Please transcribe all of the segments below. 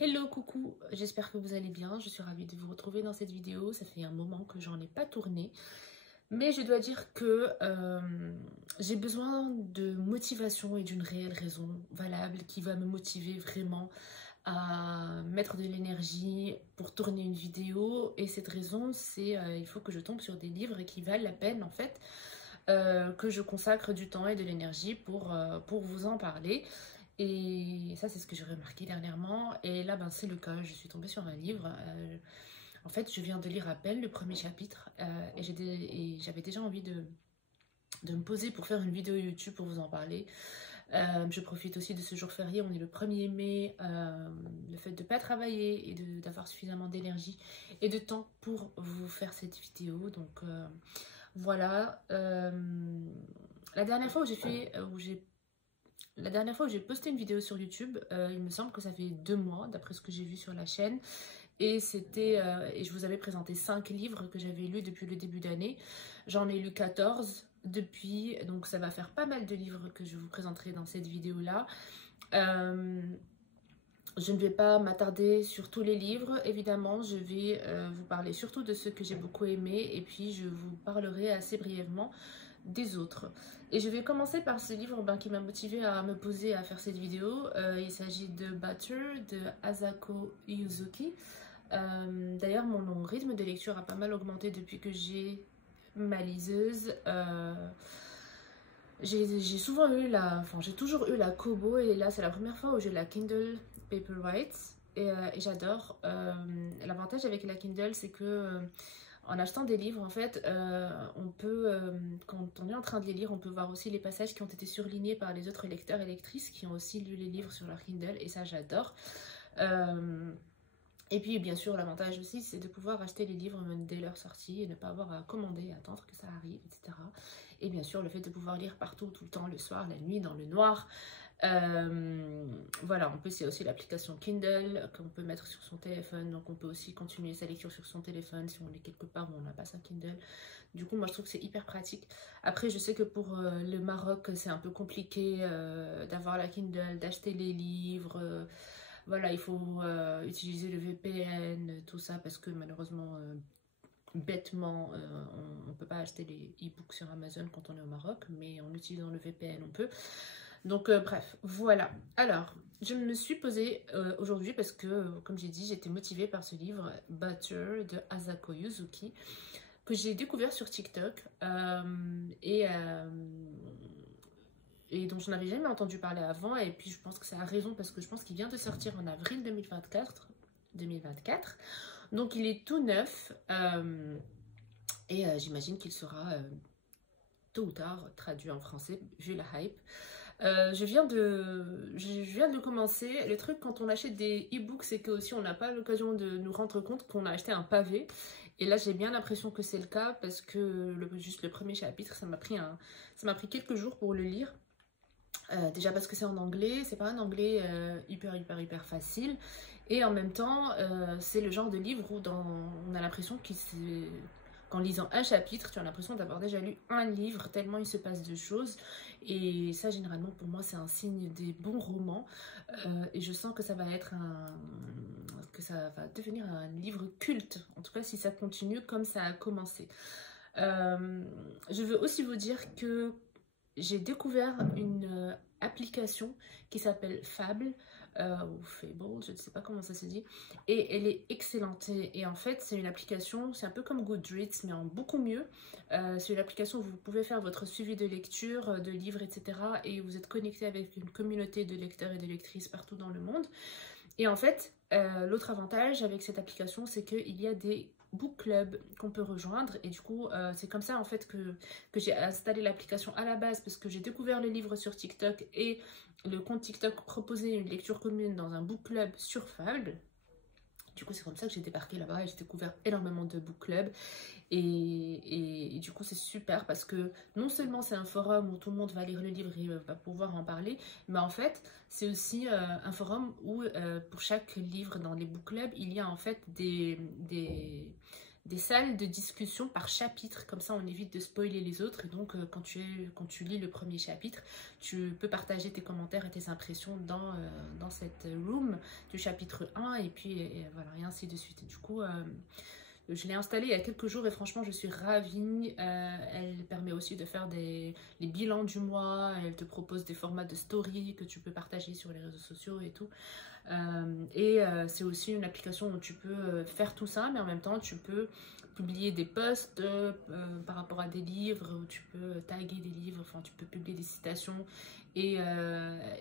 Hello, coucou, j'espère que vous allez bien, je suis ravie de vous retrouver dans cette vidéo, ça fait un moment que j'en ai pas tourné, mais je dois dire que j'ai besoin de motivation et d'une réelle raison valable qui va me motiver vraiment à mettre de l'énergie pour tourner une vidéo, et cette raison c'est il faut que je tombe sur des livres qui valent la peine en fait, que je consacre du temps et de l'énergie pour vous en parler. Et ça, c'est ce que j'ai remarqué dernièrement. Et là, ben, c'est le cas. Je suis tombée sur un livre. En fait, je viens de lire à peine le premier chapitre. Et j'avais déjà envie de me poser pour faire une vidéo YouTube pour vous en parler. Je profite aussi de ce jour férié. On est le 1er mai. Le fait de ne pas travailler et d'avoir suffisamment d'énergie et de temps pour vous faire cette vidéo. Donc, voilà. La dernière fois où j'ai posté une vidéo sur YouTube, il me semble que ça fait 2 mois, d'après ce que j'ai vu sur la chaîne. Et et je vous avais présenté 5 livres que j'avais lus depuis le début d'année. J'en ai lu 14 depuis, donc ça va faire pas mal de livres que je vous présenterai dans cette vidéo-là. Je ne vais pas m'attarder sur tous les livres, évidemment, je vais vous parler surtout de ceux que j'ai beaucoup aimés, et puis je vous parlerai assez brièvement des autres. Et je vais commencer par ce livre qui m'a motivée à me poser à faire cette vidéo. Il s'agit de Butter de Asako Yuzuki. D'ailleurs, mon rythme de lecture a pas mal augmenté depuis que j'ai ma liseuse. J'ai souvent eu j'ai toujours eu la Kobo, et là c'est la première fois où j'ai la Kindle Paperwhite, et j'adore. L'avantage avec la Kindle, c'est que en achetant des livres, en fait, on peut, quand on est en train de les lire, on peut voir aussi les passages qui ont été surlignés par les autres lecteurs et lectrices qui ont aussi lu les livres sur leur Kindle, et ça j'adore. Et puis bien sûr, l'avantage aussi, c'est de pouvoir acheter les livres dès leur sortie et ne pas avoir à commander, à attendre que ça arrive, etc. Et bien sûr, le fait de pouvoir lire partout, tout le temps, le soir, la nuit, dans le noir. Voilà, en plus il y a aussi l'application Kindle qu'on peut mettre sur son téléphone, donc on peut aussi continuer sa lecture sur son téléphone si on est quelque part où on n'a pas sa Kindle. Du coup, moi je trouve que c'est hyper pratique. Après, je sais que pour le Maroc, c'est un peu compliqué d'avoir la Kindle, d'acheter les livres. Voilà, il faut utiliser le VPN, tout ça, parce que malheureusement, bêtement, on ne peut pas acheter les e-books sur Amazon quand on est au Maroc, mais en utilisant le VPN, on peut. Donc bref, voilà. Alors, je me suis posée aujourd'hui parce que, comme j'ai dit, j'étais motivée par ce livre, Butter de Asako Yuzuki, que j'ai découvert sur TikTok, et dont je n'avais jamais entendu parler avant. Et puis je pense que ça a raison, parce que je pense qu'il vient de sortir en avril 2024. Donc il est tout neuf, et j'imagine qu'il sera tôt ou tard traduit en français vu la hype. Je viens de commencer. Le truc quand on achète des e-books, c'est que aussi on n'a pas l'occasion de nous rendre compte qu'on a acheté un pavé. Et là j'ai bien l'impression que c'est le cas, parce que juste le premier chapitre, ça m'a pris quelques jours pour le lire. Déjà parce que c'est en anglais, c'est pas un anglais hyper facile. Et en même temps, c'est le genre de livre où on a l'impression qu'en lisant un chapitre, tu as l'impression d'avoir déjà lu un livre, tellement il se passe de choses. Et ça, généralement, pour moi, c'est un signe des bons romans. Et je sens que ça va devenir un livre culte. En tout cas, si ça continue comme ça a commencé. Je veux aussi vous dire que j'ai découvert une application qui s'appelle Fable, ou Fable, je ne sais pas comment ça se dit, et elle est excellente. Et en fait, c'est une application, c'est un peu comme Goodreads, mais en beaucoup mieux. C'est une application où vous pouvez faire votre suivi de lecture, de livres, etc. Et vous êtes connecté avec une communauté de lecteurs et de lectrices partout dans le monde. Et en fait, l'autre avantage avec cette application, c'est qu'il y a des book club qu'on peut rejoindre, et du coup c'est comme ça en fait que j'ai installé l'application à la base, parce que j'ai découvert le livre sur TikTok, et le compte TikTok proposait une lecture commune dans un book club sur Fable. Du coup c'est comme ça que j'ai débarqué là-bas, et j'ai découvert énormément de book club. Et du coup c'est super, parce que non seulement c'est un forum où tout le monde va lire le livre et va pouvoir en parler, mais en fait c'est aussi un forum où pour chaque livre dans les book clubs, il y a en fait des salles de discussion par chapitre, comme ça on évite de spoiler les autres. Et donc quand tu lis le premier chapitre, tu peux partager tes commentaires et tes impressions dans cette room du chapitre 1 et puis voilà, et ainsi de suite. Et du coup, je l'ai installée il y a quelques jours et franchement je suis ravie. Elle permet aussi de faire les bilans du mois, elle te propose des formats de story que tu peux partager sur les réseaux sociaux et tout. C'est aussi une application où tu peux faire tout ça, mais en même temps tu peux publier des posts par rapport à des livres, où tu peux taguer des livres, enfin tu peux publier des citations et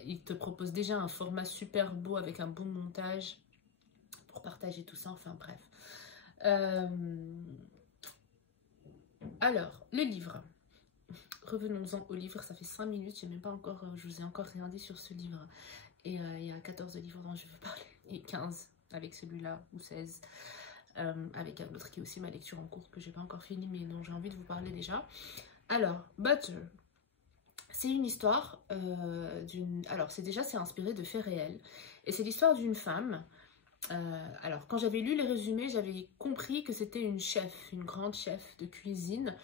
il te propose déjà un format super beau avec un bon montage pour partager tout ça, enfin bref. Alors, le livre. Revenons-en au livre, ça fait 5 minutes, je vous ai encore rien dit sur ce livre. Et il y a 14 livres dont je veux parler, et 15 avec celui-là, ou 16, avec un autre qui est aussi ma lecture en cours que j'ai pas encore fini, mais dont j'ai envie de vous parler déjà. Alors, Butter, c'est une histoire c'est inspiré de faits réels, et c'est l'histoire d'une femme. Alors, quand j'avais lu les résumés, j'avais compris que c'était une grande chef de cuisine,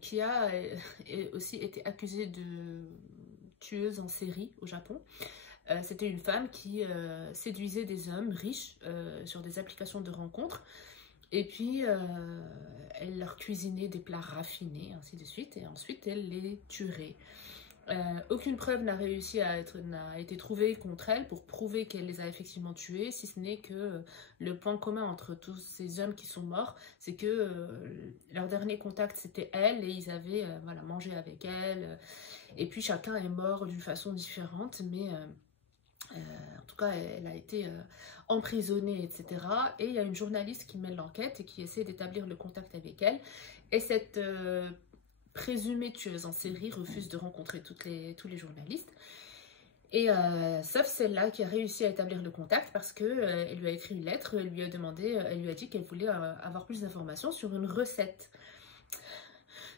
qui a aussi été accusée de tueuse en série au Japon. C'était une femme qui séduisait des hommes riches sur des applications de rencontres. Et puis, elle leur cuisinait des plats raffinés, ainsi de suite. Et ensuite, elle les tuerait. Aucune preuve n'a été trouvée contre elle pour prouver qu'elle les a effectivement tués, si ce n'est que le point commun entre tous ces hommes qui sont morts, c'est que leur dernier contact c'était elle et ils avaient mangé avec elle. Et puis chacun est mort d'une façon différente, mais en tout cas elle a été emprisonnée, etc. Et il y a une journaliste qui mène l'enquête et qui essaie d'établir le contact avec elle. Et cette présumée tueuse en série refuse de rencontrer tous les journalistes. Et sauf celle-là qui a réussi à établir le contact parce qu'elle lui a écrit une lettre, elle lui a dit qu'elle voulait avoir plus d'informations sur une recette.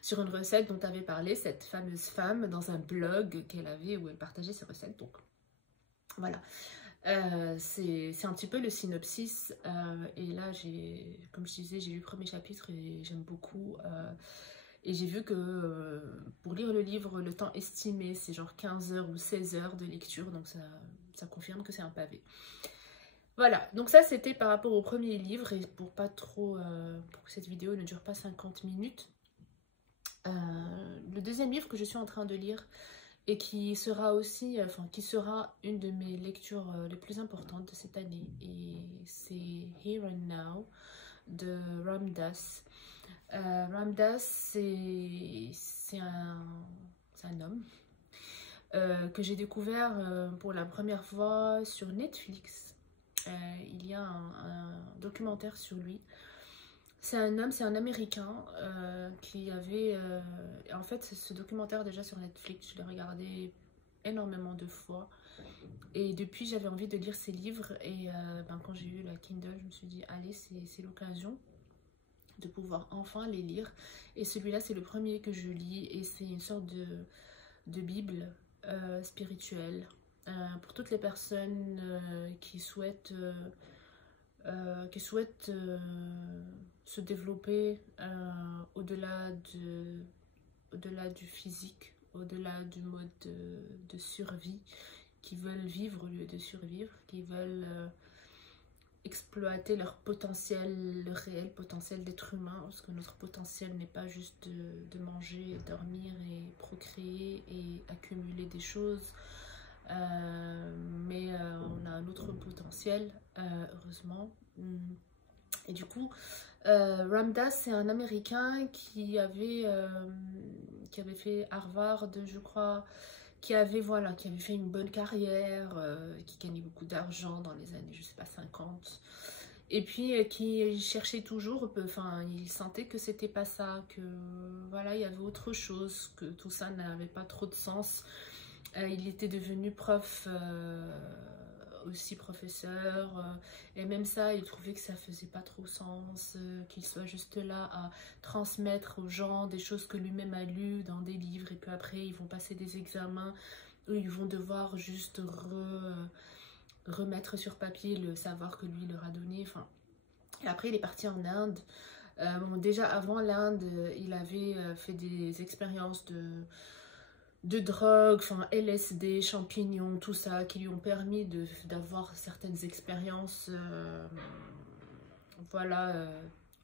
Sur une recette dont avait parlé cette fameuse femme dans un blog qu'elle avait où elle partageait ses recettes. Donc voilà. C'est un petit peu le synopsis. Et là, comme je disais, j'ai lu le premier chapitre et j'aime beaucoup. Et j'ai vu que pour lire le livre, le temps estimé, c'est genre 15 heures ou 16 heures de lecture. Donc ça confirme que c'est un pavé. Voilà, donc ça c'était par rapport au premier livre. Et pour que cette vidéo ne dure pas 50 minutes. Le deuxième livre que je suis en train de lire et qui sera une de mes lectures les plus importantes de cette année. Et c'est Here and Now de Ram Dass. Ram Dass, c'est un homme que j'ai découvert pour la première fois sur Netflix. Il y a un documentaire sur lui. C'est un Américain qui avait... en fait, ce documentaire déjà sur Netflix, je l'ai regardé énormément de fois. Et depuis, j'avais envie de lire ses livres. Et quand j'ai eu la Kindle, je me suis dit, allez, c'est l'occasion de pouvoir enfin les lire. Et celui-là, c'est le premier que je lis. Et c'est une sorte de Bible spirituelle pour toutes les personnes qui souhaitent se développer au-delà du physique, au-delà du mode de survie, qui veulent vivre au lieu de survivre, qui veulent exploiter leur potentiel, le réel potentiel d'être humain, parce que notre potentiel n'est pas juste de manger, dormir et procréer et accumuler des choses, mais on a un autre potentiel, heureusement. Et du coup, Ram Dass, c'est un Américain qui avait fait Harvard, je crois, qui avait fait une bonne carrière, qui gagnait beaucoup d'argent dans les années, je sais pas, 50. Et puis qui cherchait toujours, il sentait que c'était pas ça, que voilà, il y avait autre chose, que tout ça n'avait pas trop de sens. Il était devenu prof, aussi professeur, et même ça, il trouvait que ça faisait pas trop sens, qu'il soit juste là à transmettre aux gens des choses que lui-même a lues dans des livres, et puis après ils vont passer des examens où ils vont devoir juste remettre sur papier le savoir que lui leur a donné. Enfin, Et après, il est parti en Inde. Bon, déjà avant l'Inde, il avait fait des expériences de drogue, enfin LSD, champignons, tout ça, qui lui ont permis d'avoir certaines expériences, voilà,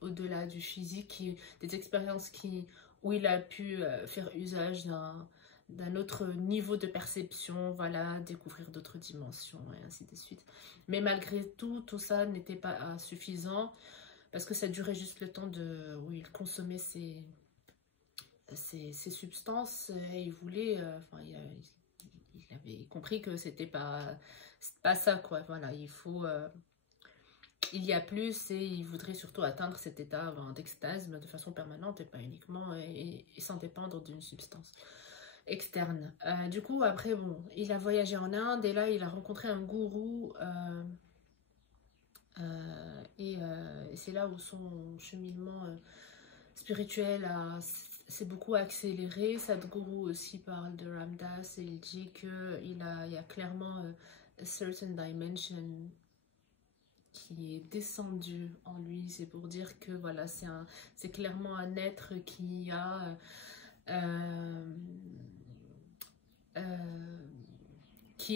au-delà du physique, des expériences où il a pu faire usage d'un autre niveau de perception, voilà, découvrir d'autres dimensions et ainsi de suite. Mais malgré tout, tout ça n'était pas suffisant parce que ça durait juste le temps où il consommait ces substances et il voulait, enfin, il avait compris que c'était pas ça, quoi. Voilà, il y a plus et il voudrait surtout atteindre cet état d'extase de façon permanente et pas uniquement et sans dépendre d'une substance externe. Du coup, après, bon, il a voyagé en Inde et là, il a rencontré un gourou et c'est là où son cheminement spirituel s'est beaucoup accéléré. Sadhguru aussi parle de Ramdas et il dit qu'il y a clairement a certain dimension qui est descendu en lui. C'est pour dire que voilà, c'est clairement un être qui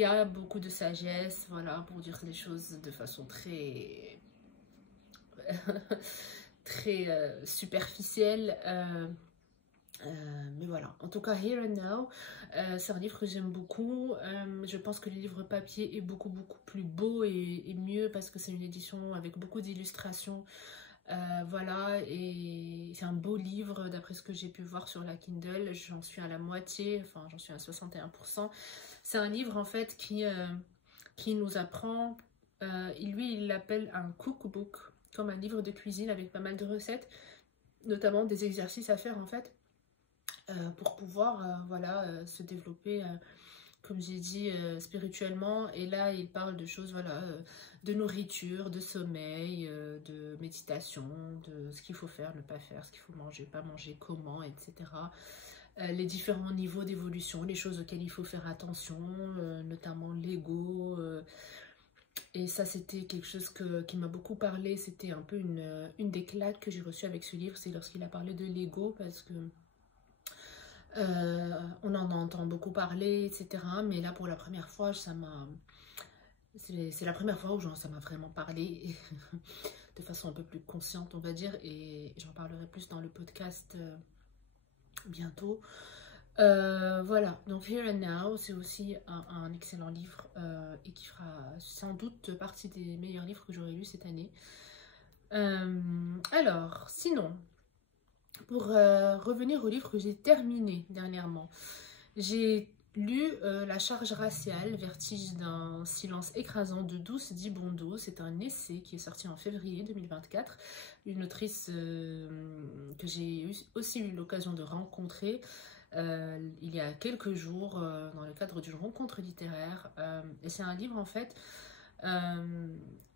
a beaucoup de sagesse, voilà, pour dire les choses de façon très très superficielle. Mais voilà, en tout cas, Here and Now, c'est un livre que j'aime beaucoup. Je pense que le livre papier est beaucoup plus beau et mieux parce que c'est une édition avec beaucoup d'illustrations. Voilà, et c'est un beau livre d'après ce que j'ai pu voir sur la Kindle. J'en suis à la moitié, enfin j'en suis à 61%. C'est un livre en fait qui nous apprend, lui il l'appelle un cookbook, comme un livre de cuisine avec pas mal de recettes, notamment des exercices à faire en fait. Pour pouvoir voilà, se développer, comme j'ai dit, spirituellement. Et là, il parle de choses, voilà, de nourriture, de sommeil, de méditation, de ce qu'il faut faire, ne pas faire, ce qu'il faut manger, pas manger, comment, etc. Les différents niveaux d'évolution, les choses auxquelles il faut faire attention, notamment l'ego. Et ça, c'était quelque chose qui m'a beaucoup parlé. C'était un peu une des claques que j'ai reçues avec ce livre, c'est lorsqu'il a parlé de l'ego, parce que on en entend beaucoup parler, etc. Mais là, pour la première fois, c'est la première fois où ça m'a vraiment parlé de façon un peu plus consciente, on va dire. Et j'en parlerai plus dans le podcast bientôt. Voilà, donc Here and Now, c'est aussi un excellent livre et qui fera sans doute partie des meilleurs livres que j'aurai lus cette année. Alors, sinon, pour revenir au livre que j'ai terminé dernièrement, j'ai lu La charge raciale, vertige d'un silence écrasant de Douce Dibondo. C'est un essai qui est sorti en février 2024. Une autrice que j'ai aussi eu l'occasion de rencontrer il y a quelques jours dans le cadre d'une rencontre littéraire. Et c'est un livre en fait...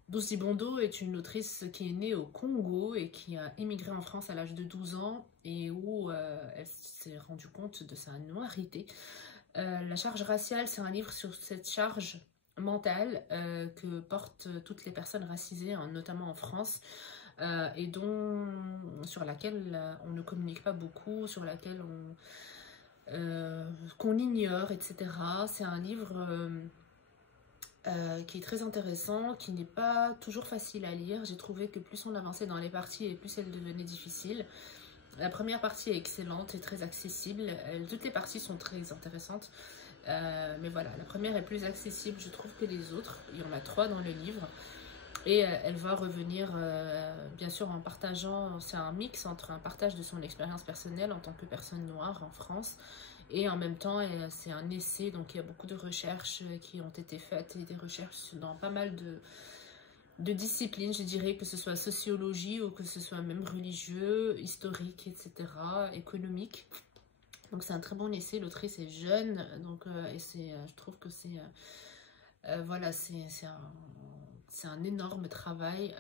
Douce Dibondo est une autrice qui est née au Congo et qui a émigré en France à l'âge de 12 ans et où elle s'est rendue compte de sa noirité. La charge raciale, c'est un livre sur cette charge mentale que portent toutes les personnes racisées, hein, notamment en France, et sur laquelle on ne communique pas beaucoup, sur laquelle qu'on ignore, etc. C'est un livre... qui est très intéressant, qui n'est pas toujours facile à lire. J'ai trouvé que plus on avançait dans les parties et plus elles devenaient difficiles. La première partie est excellente et très accessible. Toutes les parties sont très intéressantes. Mais voilà, la première est plus accessible, je trouve, que les autres. Il y en a 3 dans le livre. Et elle va revenir, bien sûr, en partageant... C'est un mix entre un partage de son expérience personnelle en tant que personne noire en France. Et en même temps, c'est un essai, donc il y a beaucoup de recherches qui ont été faites et des recherches dans pas mal de disciplines, je dirais, que ce soit sociologie ou que ce soit même religieux, historique, etc., économique. Donc c'est un très bon essai, l'autrice est jeune, donc et je trouve que voilà, c'est un énorme travail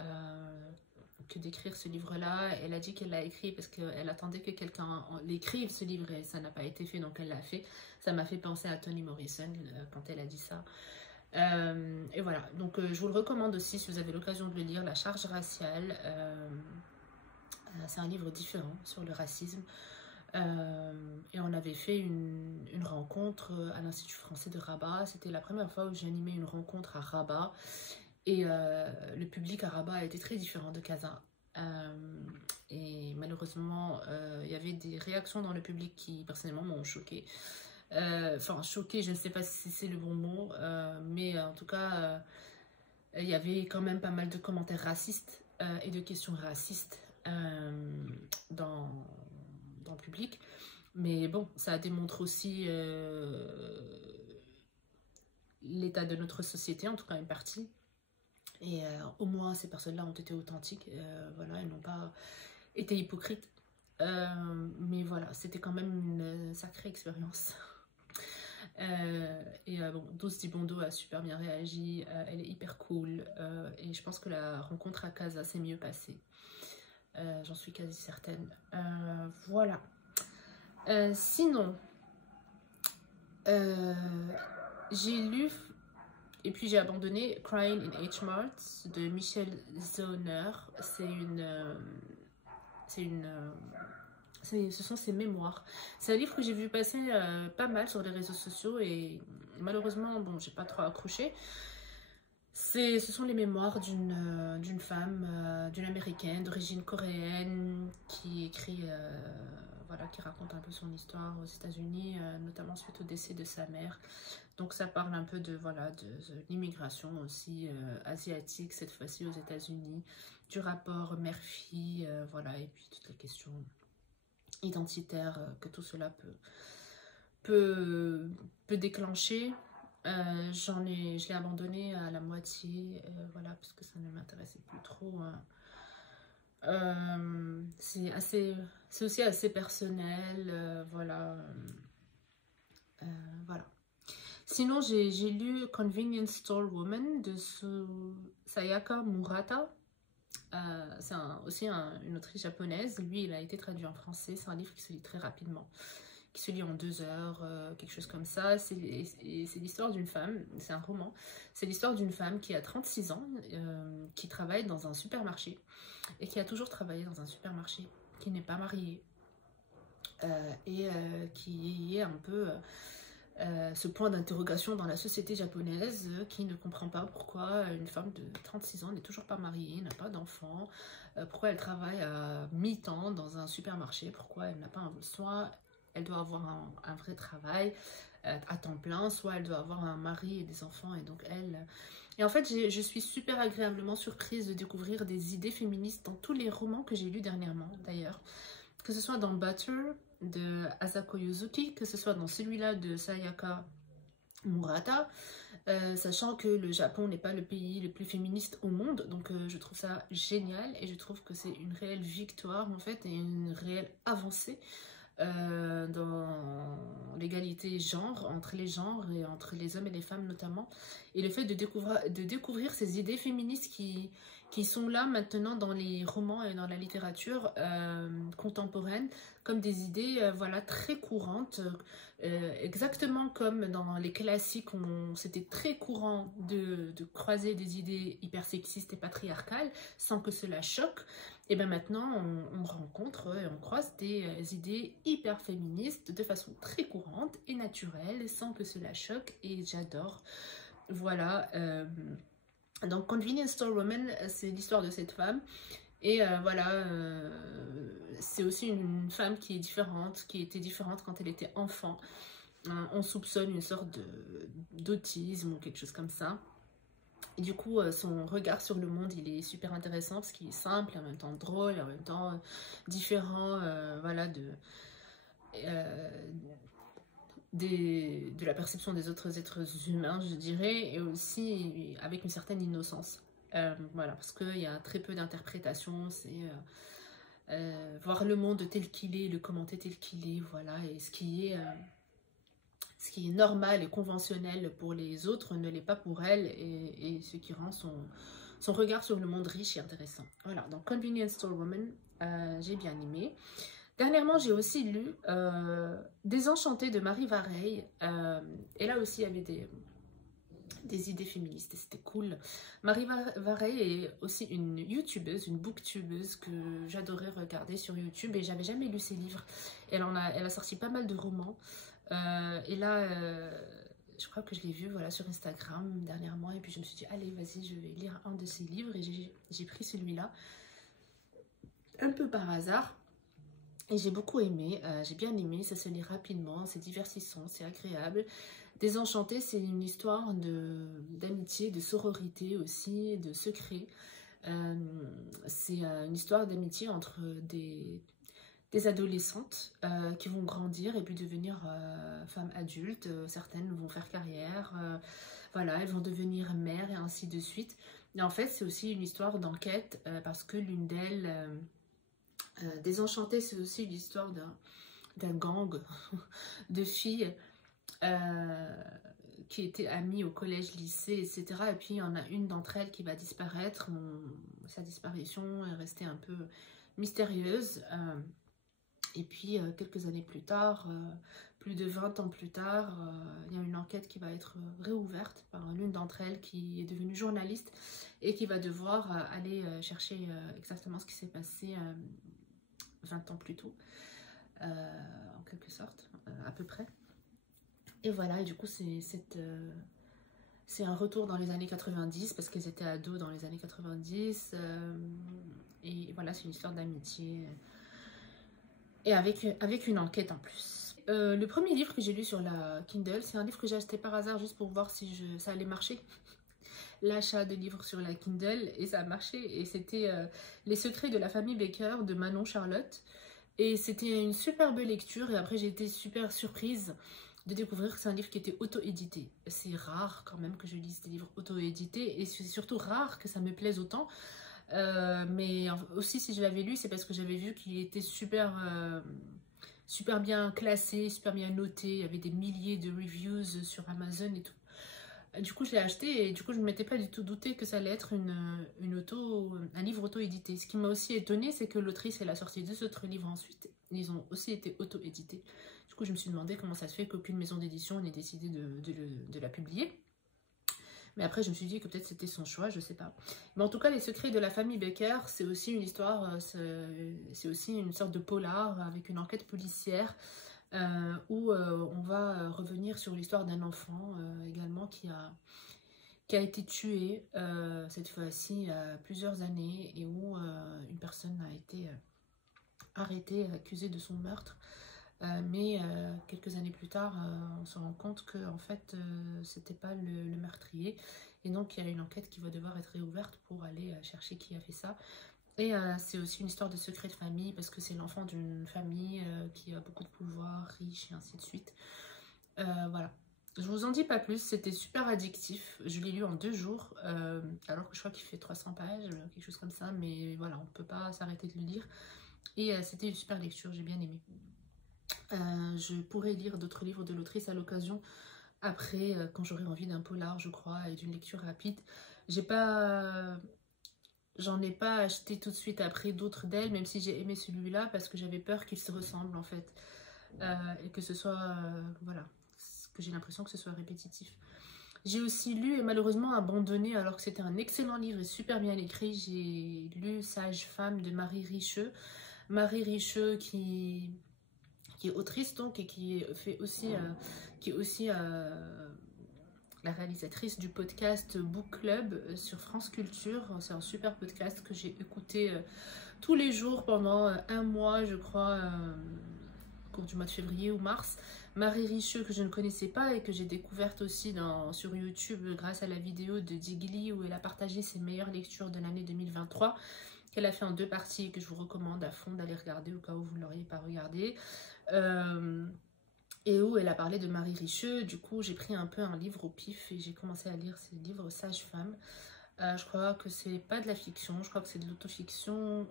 que d'écrire ce livre-là. Elle a dit qu'elle l'a écrit parce qu'elle attendait que quelqu'un l'écrive, ce livre, et ça n'a pas été fait, donc elle l'a fait. Ça m'a fait penser à Toni Morrison quand elle a dit ça. Et voilà, donc je vous le recommande aussi si vous avez l'occasion de le lire, La charge raciale. C'est un livre différent sur le racisme. Et on avait fait une rencontre à l'Institut français de Rabat. C'était la première fois où j'ai animé une rencontre à Rabat. Et le public à Rabat a été très différent de Casa. Et malheureusement, il y avait des réactions dans le public qui personnellement m'ont choquée. Enfin, choquée, je ne sais pas si c'est le bon mot, mais en tout cas, il y avait quand même pas mal de commentaires racistes et de questions racistes dans le public. Mais bon, ça démontre aussi l'état de notre société, en tout cas une partie. Et au moins, ces personnes-là ont été authentiques. Voilà, elles n'ont pas été hypocrites. Mais voilà, c'était quand même une sacrée expérience. Bon, Douce Dibondo a super bien réagi. Elle est hyper cool. Et je pense que la rencontre à Casa s'est mieux passée. J'en suis quasi certaine. Voilà. Sinon, j'ai lu et puis j'ai abandonné Crying in H Mart de Michel Zauner. Ce sont ses mémoires. C'est un livre que j'ai vu passer pas mal sur les réseaux sociaux et malheureusement, bon, j'ai pas trop accroché. Ce sont les mémoires d'une femme, d'une américaine d'origine coréenne qui écrit, voilà, qui raconte un peu son histoire aux États-Unis, notamment suite au décès de sa mère. Donc ça parle un peu de l'immigration aussi asiatique, cette fois-ci aux États-Unis, du rapport mère-fille, voilà, et puis toutes les questions identitaires que tout cela peut déclencher. Je l'ai abandonné à la moitié, voilà, parce que ça ne m'intéressait plus trop. C'est aussi assez personnel, voilà. Voilà. Sinon, j'ai lu Convenience Store Woman de Sayaka Murata. C'est aussi une autrice japonaise. Lui, il a été traduit en français. C'est un livre qui se lit très rapidement, qui se lit en 2 heures, quelque chose comme ça. C'est l'histoire d'une femme, c'est un roman. C'est l'histoire d'une femme qui a 36 ans, qui travaille dans un supermarché et qui a toujours travaillé dans un supermarché, qui n'est pas mariée et qui est un peu ce point d'interrogation dans la société japonaise, qui ne comprend pas pourquoi une femme de 36 ans n'est toujours pas mariée, n'a pas d'enfant, pourquoi elle travaille à mi-temps dans un supermarché, pourquoi elle n'a pas soit elle doit avoir un vrai travail à temps plein, soit elle doit avoir un mari et des enfants, et donc elle... Et en fait, je suis super agréablement surprise de découvrir des idées féministes dans tous les romans que j'ai lus dernièrement, d'ailleurs. Que ce soit dans Butter de Asako Yuzuki, que ce soit dans celui-là de Sayaka Murata, sachant que le Japon n'est pas le pays le plus féministe au monde, donc je trouve ça génial et je trouve que c'est une réelle victoire en fait et une réelle avancée dans l'égalité genre, entre les genres et entre les hommes et les femmes notamment, et le fait de découvrir ces idées féministes qui sont là maintenant dans les romans et dans la littérature contemporaine, comme des idées voilà, très courantes, exactement comme dans les classiques, c'était très courant de croiser des idées hyper sexistes et patriarcales sans que cela choque. Et bien maintenant, on rencontre et on croise des idées hyper féministes de façon très courante et naturelle, sans que cela choque, et j'adore. Voilà. Donc, Convenience Store Woman, c'est l'histoire de cette femme. Et voilà, c'est aussi une femme qui est différente, qui était différente quand elle était enfant. On soupçonne une sorte d'autisme ou quelque chose comme ça. Et du coup, son regard sur le monde, il est super intéressant parce qu'il est simple, en même temps drôle, en même temps différent, voilà, de la perception des autres êtres humains, je dirais, et aussi avec une certaine innocence. Voilà, parce qu'il y a très peu d'interprétation, c'est voir le monde tel qu'il est, le commenter tel qu'il est, voilà, et ce qui est normal et conventionnel pour les autres ne l'est pas pour elle, et ce qui rend son regard sur le monde riche et intéressant. Voilà, donc Convenience Store Woman, j'ai bien aimé. Dernièrement, j'ai aussi lu Désenchantée de Marie Vareille, et là aussi il y avait des idées féministes et c'était cool. Marie Varey est aussi une youtubeuse, une booktubeuse que j'adorais regarder sur YouTube et j'avais jamais lu ses livres. Elle a sorti pas mal de romans et là je crois que je l'ai vu voilà, sur Instagram dernièrement et puis je me suis dit allez vas-y je vais lire un de ses livres et j'ai pris celui-là un peu par hasard. Et j'ai beaucoup aimé, j'ai bien aimé, ça se lit rapidement, c'est divertissant, c'est agréable. Désenchanté, c'est une histoire d'amitié, de sororité aussi, de secret. C'est une histoire d'amitié entre des adolescentes qui vont grandir et puis devenir femmes adultes. Certaines vont faire carrière, voilà, elles vont devenir mères et ainsi de suite. Et en fait, c'est aussi une histoire d'enquête parce que l'une d'elles... Désenchantée, c'est aussi l'histoire d'un gang de filles qui étaient amies au collège, lycée, etc. Et puis il y en a une d'entre elles qui va disparaître. Sa disparition est restée un peu mystérieuse. Et puis quelques années plus tard, plus de 20 ans plus tard, il y a une enquête qui va être réouverte par l'une d'entre elles qui est devenue journaliste et qui va devoir aller chercher exactement ce qui s'est passé 20 ans plus tôt, en quelque sorte, à peu près. Et voilà, et du coup, c'est un retour dans les années 90, parce qu'elles étaient ados dans les années 90. Et voilà, c'est une histoire d'amitié. Et avec une enquête en plus. Le premier livre que j'ai lu sur la Kindle, c'est un livre que j'ai acheté par hasard juste pour voir si ça allait marcher. L'achat de livres sur la Kindle et ça a marché et c'était Les secrets de la famille Baker de Manon Charlotte et c'était une superbe lecture et après j'ai été super surprise de découvrir que c'est un livre qui était auto-édité. C'est rare quand même que je lise des livres auto-édités et c'est surtout rare que ça me plaise autant mais aussi si je l'avais lu c'est parce que j'avais vu qu'il était super bien classé, super bien noté, il y avait des milliers de reviews sur Amazon et tout. Du coup, je l'ai acheté et du coup, je ne m'étais pas du tout douté que ça allait être un livre auto-édité. Ce qui m'a aussi étonnée, c'est que l'autrice, elle a sorti 2 autres livres ensuite. Ils ont aussi été auto-édités. Du coup, je me suis demandé comment ça se fait qu'aucune maison d'édition n'ait décidé de la publier. Mais après, je me suis dit que peut-être c'était son choix, je sais pas. Mais en tout cas, Les secrets de la famille Baker, c'est aussi une histoire, c'est aussi une sorte de polar avec une enquête policière. Où on va revenir sur l'histoire d'un enfant également qui a été tué cette fois-ci il y a plusieurs années et où une personne a été arrêtée, accusée de son meurtre. Mais quelques années plus tard, on se rend compte que en fait, c'était pas le meurtrier. Et donc, il y a une enquête qui va devoir être réouverte pour aller chercher qui a fait ça. Et c'est aussi une histoire de secret de famille parce que c'est l'enfant d'une famille qui a beaucoup de pouvoir, riche et ainsi de suite. Voilà. Je vous en dis pas plus, c'était super addictif. Je l'ai lu en 2 jours, alors que je crois qu'il fait 300 pages, quelque chose comme ça. Mais voilà, on ne peut pas s'arrêter de le lire. Et c'était une super lecture, j'ai bien aimé. Je pourrais lire d'autres livres de l'autrice à l'occasion. Après, quand j'aurai envie d'un polar, je crois, et d'une lecture rapide. J'en ai pas acheté tout de suite après d'autres d'elle, même si j'ai aimé celui-là, parce que j'avais peur qu'ils se ressemblent en fait. Et que ce soit, voilà, que j'ai l'impression que ce soit répétitif. J'ai aussi lu et malheureusement abandonné, alors que c'était un excellent livre et super bien écrit. J'ai lu Sage Femme de Marie Richeux. Marie Richeux qui est autrice donc et qui est aussi la réalisatrice du podcast Book Club sur France Culture. C'est un super podcast que j'ai écouté tous les jours pendant 1 mois, je crois, au cours du mois de février ou mars. Marie Richeux, que je ne connaissais pas et que j'ai découverte aussi sur YouTube grâce à la vidéo de Digli où elle a partagé ses meilleures lectures de l'année 2023, qu'elle a fait en 2 parties et que je vous recommande à fond d'aller regarder au cas où vous ne l'auriez pas regardé. Et où elle a parlé de Marie Richeux. Du coup, j'ai pris un peu un livre au pif et j'ai commencé à lire ces livres Sage Femme. Je crois que c'est pas de la fiction, je crois que c'est de l'autofiction.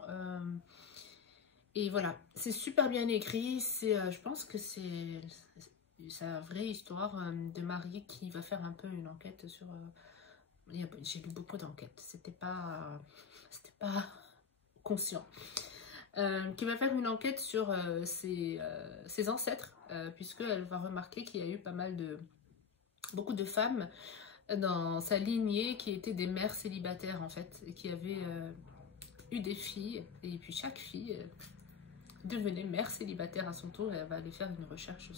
Et voilà, c'est super bien écrit. Je pense que c'est la vraie histoire de Marie qui va faire un peu une enquête sur... j'ai lu beaucoup d'enquêtes, c'était pas conscient. Qui va faire une enquête sur ses ancêtres, puisqu'elle va remarquer qu'il y a eu beaucoup de femmes dans sa lignée qui étaient des mères célibataires en fait, et qui avaient eu des filles, et puis chaque fille devenait mère célibataire à son tour, et elle va aller faire une recherche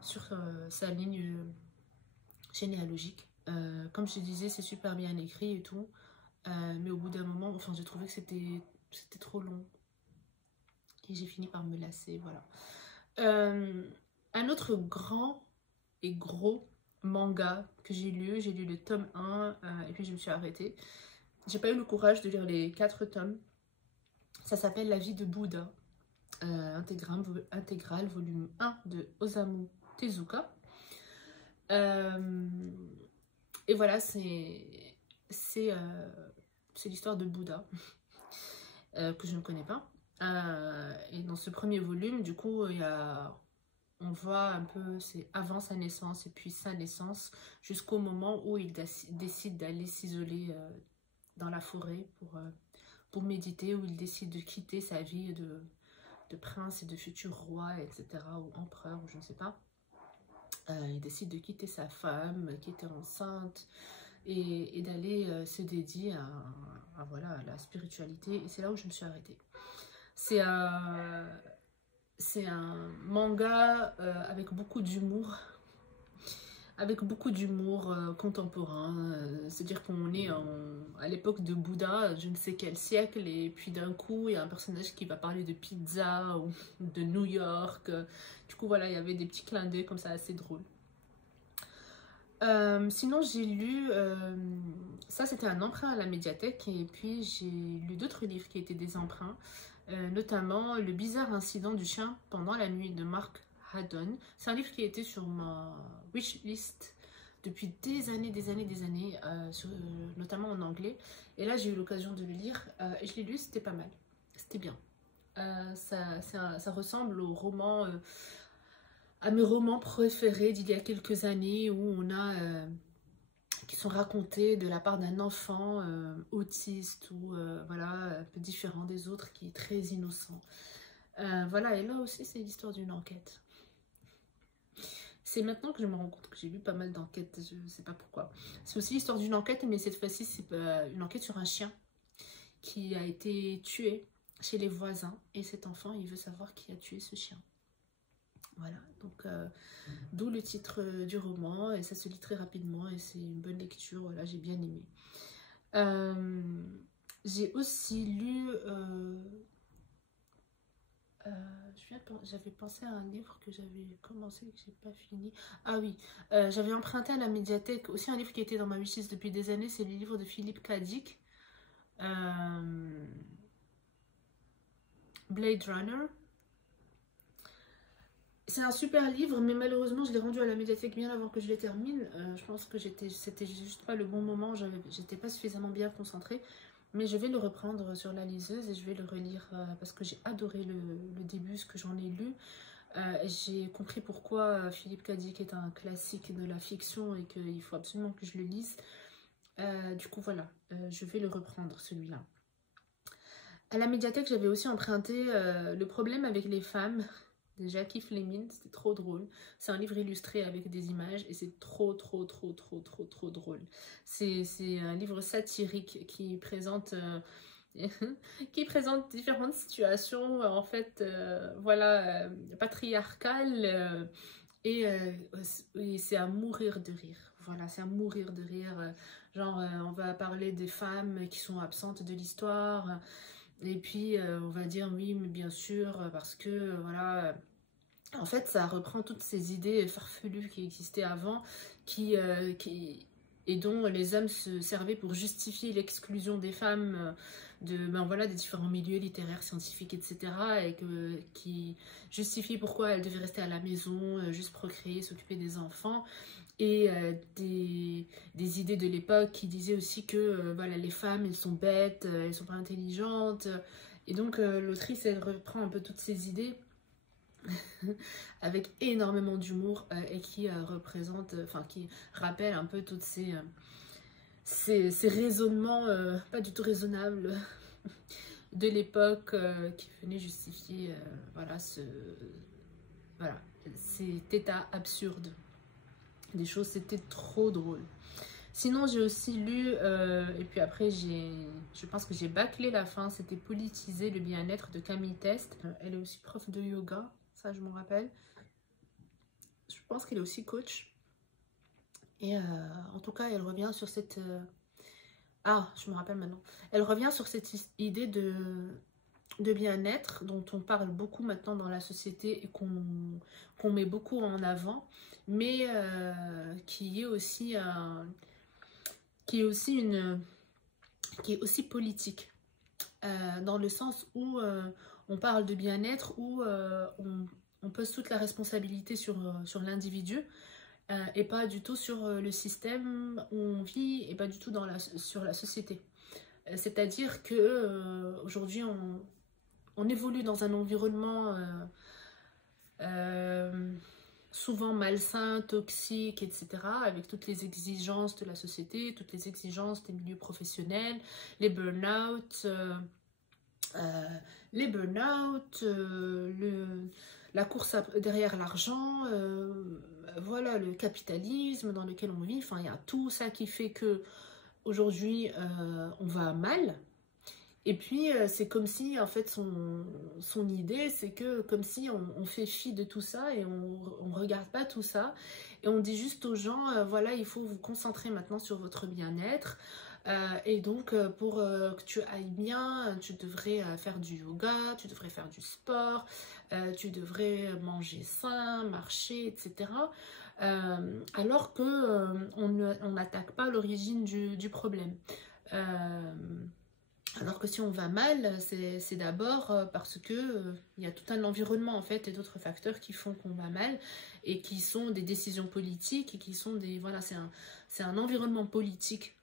sur sa ligne généalogique. Comme je disais, c'est super bien écrit et tout, mais au bout d'un moment, enfin, j'ai trouvé que c'était trop long, et j'ai fini par me lasser, voilà. Un autre grand et gros manga que j'ai lu le tome 1 et puis je me suis arrêtée. J'ai pas eu le courage de lire les 4 tomes. Ça s'appelle La vie de Bouddha, intégral, volume 1 de Osamu Tezuka. Et voilà, c'est l'histoire de Bouddha que je ne connais pas. Et dans ce premier volume, du coup, on voit un peu, c'est avant sa naissance et puis sa naissance, jusqu'au moment où il décide d'aller s'isoler dans la forêt pour méditer, où il décide de quitter sa vie de prince et de futur roi, etc., ou empereur, ou je ne sais pas. Il décide de quitter sa femme qui était enceinte et d'aller se dédier voilà, à la spiritualité. Et c'est là où je me suis arrêtée. C'est un manga avec beaucoup d'humour. Avec beaucoup d'humour contemporain, c'est-à-dire qu'on est à l'époque de Bouddha, je ne sais quel siècle, et puis d'un coup, il y a un personnage qui va parler de pizza ou de New York. Du coup, voilà, il y avait des petits clins d'œil comme ça, assez drôles. Sinon, j'ai lu, ça c'était un emprunt à la médiathèque, et puis j'ai lu d'autres livres qui étaient des emprunts, notamment Le bizarre incident du chien pendant la nuit de Mark Haddon. C'est un livre qui était sur ma wishlist depuis des années, notamment en anglais. Et là, j'ai eu l'occasion de le lire et je l'ai lu, c'était pas mal, c'était bien. Ça ressemble au roman, à mes romans préférés d'il y a quelques années, où on a qui sont racontés de la part d'un enfant autiste ou voilà, un peu différent des autres, qui est très innocent. Voilà, et là aussi c'est l'histoire d'une enquête. C'est maintenant que je me rends compte que j'ai lu pas mal d'enquêtes, je ne sais pas pourquoi. C'est aussi l'histoire d'une enquête, mais cette fois-ci c'est une enquête sur un chien qui a été tué chez les voisins, et cet enfant il veut savoir qui a tué ce chien. Voilà, donc d'où le titre du roman, et ça se lit très rapidement et c'est une bonne lecture, voilà, j'ai bien aimé. J'ai aussi lu, j'avais pensé à un livre que j'avais commencé et que j'ai pas fini. Ah oui, j'avais emprunté à la médiathèque aussi un livre qui était dans ma wishlist depuis des années, c'est le livre de Philippe K. Dick, Blade Runner. C'est un super livre, mais malheureusement je l'ai rendu à la médiathèque bien avant que je les termine. Je pense que c'était juste pas le bon moment, j'étais pas suffisamment bien concentrée. Mais je vais le reprendre sur la liseuse et je vais le relire parce que j'ai adoré le début, ce que j'en ai lu. J'ai compris pourquoi Philippe K. Dick est un classique de la fiction et qu'il faut absolument que je le lise. Du coup voilà, je vais le reprendre celui-là. À la médiathèque, j'avais aussi emprunté Le problème avec les femmes de Jackie Fleming, c'était trop drôle. C'est un livre illustré avec des images et c'est trop drôle. C'est un livre satirique qui présente différentes situations en fait, voilà, patriarcales, et c'est à mourir de rire. Voilà, c'est à mourir de rire. Genre, on va parler des femmes qui sont absentes de l'histoire. Et puis, on va dire oui, mais bien sûr, parce que, voilà, en fait, ça reprend toutes ces idées farfelues qui existaient avant, et dont les hommes se servaient pour justifier l'exclusion des femmes voilà, des différents milieux littéraires, scientifiques, etc. Et qui justifient pourquoi elles devaient rester à la maison, juste procréer, s'occuper des enfants. Et des idées de l'époque qui disaient aussi que voilà, les femmes, elles sont bêtes, elles sont pas intelligentes. Et donc l'autrice, elle reprend un peu toutes ces idées avec énormément d'humour et qui représente, enfin qui rappelle un peu toutes ces raisonnements pas du tout raisonnables de l'époque qui venaient justifier voilà, cet état absurde des choses, c'était trop drôle. Sinon, j'ai aussi lu, et puis après, je pense que j'ai bâclé la fin, c'était Politiser le bien-être de Camille Test. Elle est aussi prof de yoga, ça je m'en rappelle. Je pense qu'elle est aussi coach. Et en tout cas, elle revient sur cette... Ah, je me rappelle maintenant. Elle revient sur cette idée de bien-être dont on parle beaucoup maintenant dans la société et qu'on met beaucoup en avant, mais qui est aussi politique, dans le sens où on parle de bien-être, où on pose toute la responsabilité sur l'individu, et pas du tout sur le système où on vit, et pas du tout sur la société. C'est-à-dire que aujourd'hui on évolue dans un environnement souvent malsain, toxique, etc., avec toutes les exigences de la société, toutes les exigences des milieux professionnels, les burn-out, la course derrière l'argent, voilà, le capitalisme dans lequel on vit. Enfin, il y a tout ça qui fait que aujourd'hui on va mal. Et puis c'est comme si, en fait, son idée, c'est que comme si on fait fi de tout ça et on regarde pas tout ça, et on dit juste aux gens, voilà, il faut vous concentrer maintenant sur votre bien-être, et donc pour que tu ailles bien, tu devrais faire du yoga, tu devrais faire du sport, tu devrais manger sain, marcher, etc. Alors que on n'attaque pas l'origine du problème. Alors que si on va mal, c'est d'abord parce que il y a tout un environnement en fait et d'autres facteurs qui font qu'on va mal, et qui sont des décisions politiques, et qui sont des... Voilà, c'est un environnement politique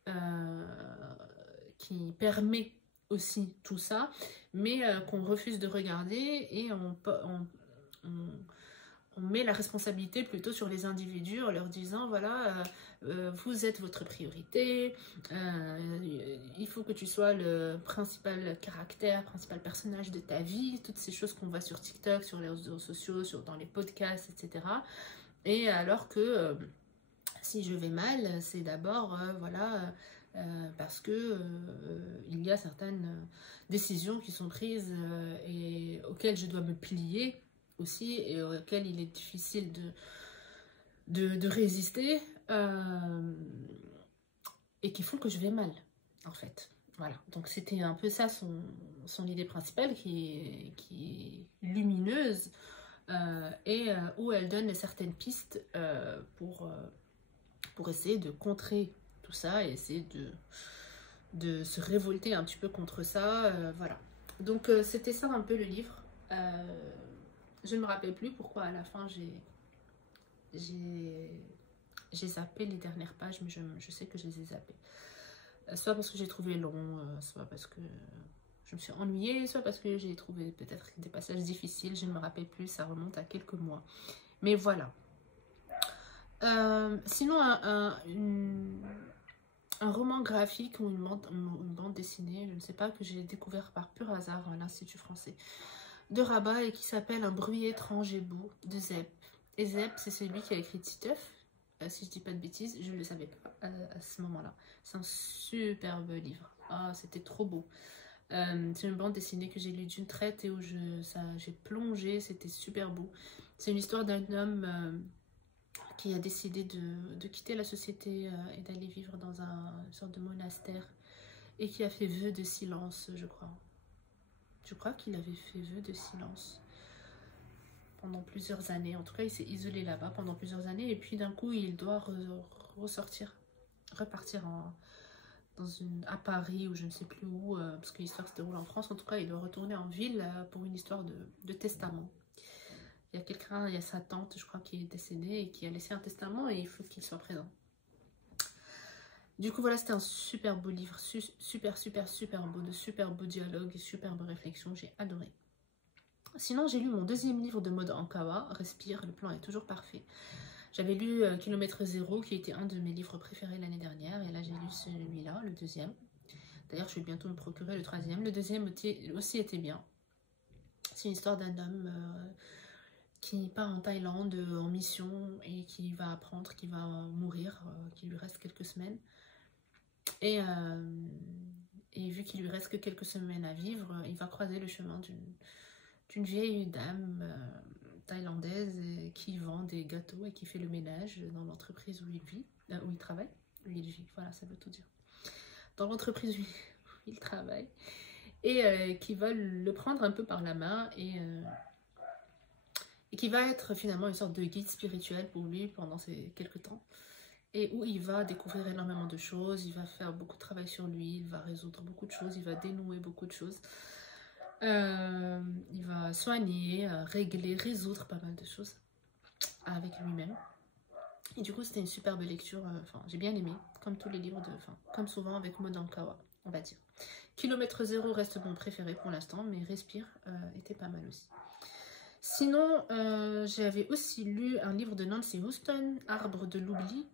qui permet aussi tout ça, mais qu'on refuse de regarder, et on met la responsabilité plutôt sur les individus en leur disant, voilà, vous êtes votre priorité, il faut que tu sois le principal caractère, principal personnage de ta vie, toutes ces choses qu'on voit sur TikTok, sur les réseaux sociaux, dans les podcasts, etc. Et alors que si je vais mal, c'est d'abord, voilà, parce que il y a certaines décisions qui sont prises et auxquelles je dois me plier aussi, et auquel il est difficile de résister, et qui font que je vais mal, en fait. Voilà, donc c'était un peu ça son idée principale, qui est lumineuse, et où elle donne certaines pistes pour essayer de contrer tout ça, et essayer de se révolter un petit peu contre ça, voilà. Donc c'était ça un peu le livre. Je ne me rappelle plus pourquoi à la fin j'ai zappé les dernières pages, mais je sais que je les ai zappées. Soit parce que j'ai trouvé long, soit parce que je me suis ennuyée, soit parce que j'ai trouvé peut-être des passages difficiles, je ne me rappelle plus, ça remonte à quelques mois. Mais voilà. Sinon, un roman graphique ou une bande dessinée, je ne sais pas, que j'ai découvert par pur hasard à l'Institut français de Rabat, et qui s'appelle Un bruit étrange et beau de Zep. Et Zep, c'est celui qui a écrit Titeuf, si je dis pas de bêtises, je ne le savais pas à ce moment-là. C'est un superbe livre. Ah, c'était trop beau. C'est une bande dessinée que j'ai lue d'une traite et où j'ai plongé, c'était super beau. C'est une histoire d'un homme qui a décidé de quitter la société et d'aller vivre dans une sorte de monastère, et qui a fait vœu de silence, je crois. Je crois qu'il avait fait vœu de silence pendant plusieurs années. En tout cas, il s'est isolé là-bas pendant plusieurs années. Et puis d'un coup, il doit repartir à Paris, ou je ne sais plus où, parce que l'histoire se déroule en France. En tout cas, il doit retourner en ville pour une histoire de testament. Il y a sa tante, je crois, qui est décédée et qui a laissé un testament, et il faut qu'il soit présent. Du coup, voilà, c'était un super beau livre, super beau, de super beaux dialogues, super beaux réflexions, j'ai adoré. Sinon, j'ai lu mon deuxième livre de mode Ankawa, Respire, le plan est toujours parfait. J'avais lu Kilomètre Zéro, qui était un de mes livres préférés l'année dernière, et là j'ai lu celui-là, le deuxième. D'ailleurs, je vais bientôt me procurer le troisième. Le deuxième aussi était bien. C'est une histoire d'un homme qui part en Thaïlande en mission et qui va apprendre qu'il va mourir, qu'il lui reste quelques semaines. Et vu qu'il lui reste que quelques semaines à vivre, il va croiser le chemin d'une vieille dame thaïlandaise qui vend des gâteaux et qui fait le ménage dans l'entreprise où il vit, où il travaille, où il vit, voilà, ça veut tout dire. Dans l'entreprise où il travaille, et qui va le prendre un peu par la main et qui va être finalement une sorte de guide spirituel pour lui pendant ces quelques temps. Et où il va découvrir énormément de choses, il va faire beaucoup de travail sur lui, il va résoudre beaucoup de choses, il va dénouer beaucoup de choses. Il va soigner, régler, résoudre pas mal de choses avec lui-même. Et du coup, c'était une superbe lecture, j'ai bien aimé, comme tous les livres, comme souvent avec Maud Ankawa, on va dire. Kilomètre Zéro reste mon préféré pour l'instant, mais Respire était pas mal aussi. Sinon, j'avais aussi lu un livre de Nancy Houston, Arbre de l'oubli.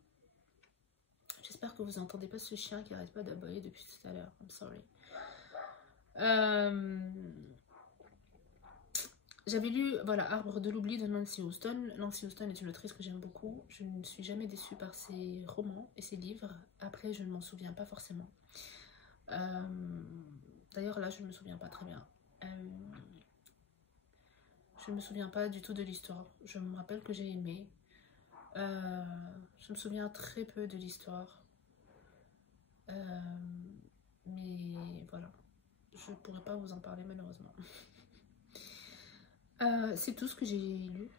J'espère que vous n'entendez pas ce chien qui n'arrête pas d'aboyer depuis tout à l'heure. I'm sorry. J'avais lu, voilà, Arbre de l'oubli de Nancy Houston. Nancy Houston est une autrice que j'aime beaucoup. Je ne suis jamais déçue par ses romans et ses livres. Après, je ne m'en souviens pas forcément. D'ailleurs, là, je ne me souviens pas très bien. Je ne me souviens pas du tout de l'histoire. Je me rappelle que j'ai aimé. Je me souviens très peu de l'histoire. Mais voilà. Je ne pourrais pas vous en parler malheureusement. C'est tout ce que j'ai lu.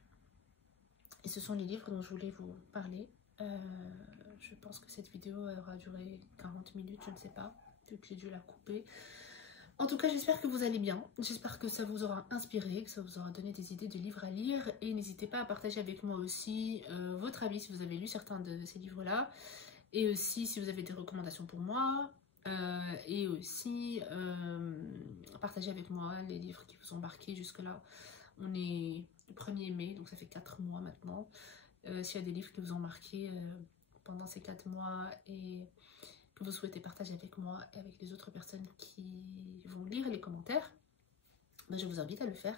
Et ce sont les livres dont je voulais vous parler. Je pense que cette vidéo aura duré 40 minutes, je ne sais pas, vu que j'ai dû la couper. En tout cas, j'espère que vous allez bien. J'espère que ça vous aura inspiré, que ça vous aura donné des idées de livres à lire. Et n'hésitez pas à partager avec moi aussi votre avis si vous avez lu certains de ces livres-là. Et aussi si vous avez des recommandations pour moi. Et aussi partager avec moi les livres qui vous ont marqué jusque-là. On est le 1er mai, donc ça fait 4 mois maintenant. S'il y a des livres qui vous ont marqué pendant ces 4 mois et que vous souhaitez partager avec moi et avec les autres personnes qui vont lire les commentaires, ben je vous invite à le faire.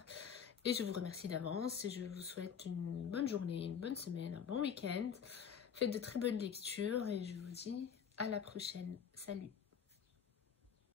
Et je vous remercie d'avance et je vous souhaite une bonne journée, une bonne semaine, un bon week-end. Faites de très bonnes lectures et je vous dis à la prochaine. Salut!